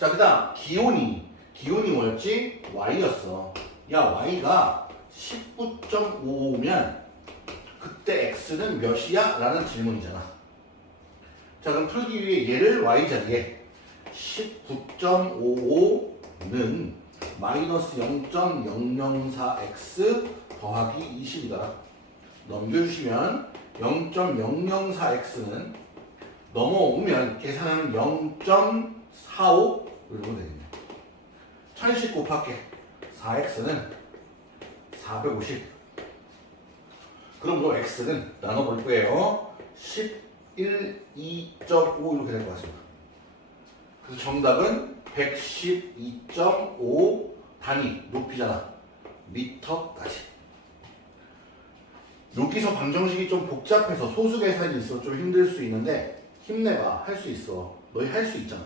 자, 그 다음, 기온이. 기온이 뭐였지? y였어. 야, y가 19.55면 그때 x는 몇이야? 라는 질문이잖아. 자, 그럼 풀기 위해 얘를 y 자리에 19.55는 마이너스 0.004x 더하기 20이다. 넘겨주시면 0.004x는 넘어오면 계산하면 0.45 이렇게 되겠네. 1010 곱할게 4x는 450. 그럼 요 x는 나눠볼 거예요. 11, 2.5 이렇게 될 것 같습니다. 그래서 정답은 112.5 단위 높이잖아. 미터까지. 여기서 방정식이 좀 복잡해서 소수 계산이 있어 좀 힘들 수 있는데 힘내봐 할 수 있어 너희 할 수 있잖아